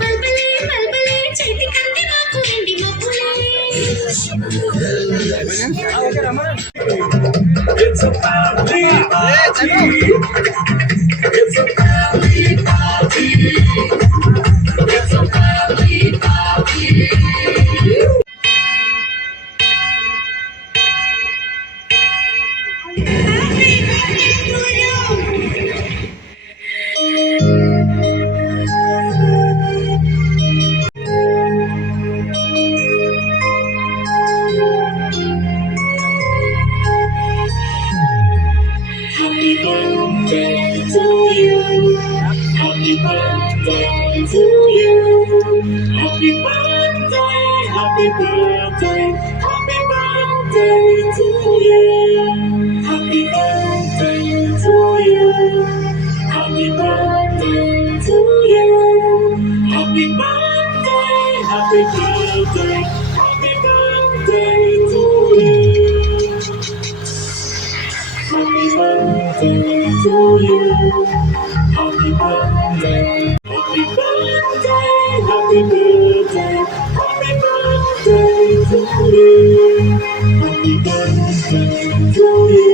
బల్బలే బల్బలే చేతి కంది మాకు వెండి మబ్బులే It's a family party. It's a family party. It's a family party. Happy birthday to you. Happy birthday to you. Happy birthday, happy birthday, happy birthday to you. Happy birthday to you. Happy birthday to you. Happy birthday, happy birthday, happy birthday to you. Happy birthday to you. Happy birthday. Happy birthday. Happy birthday. Happy birthday to you. Happy birthday to you.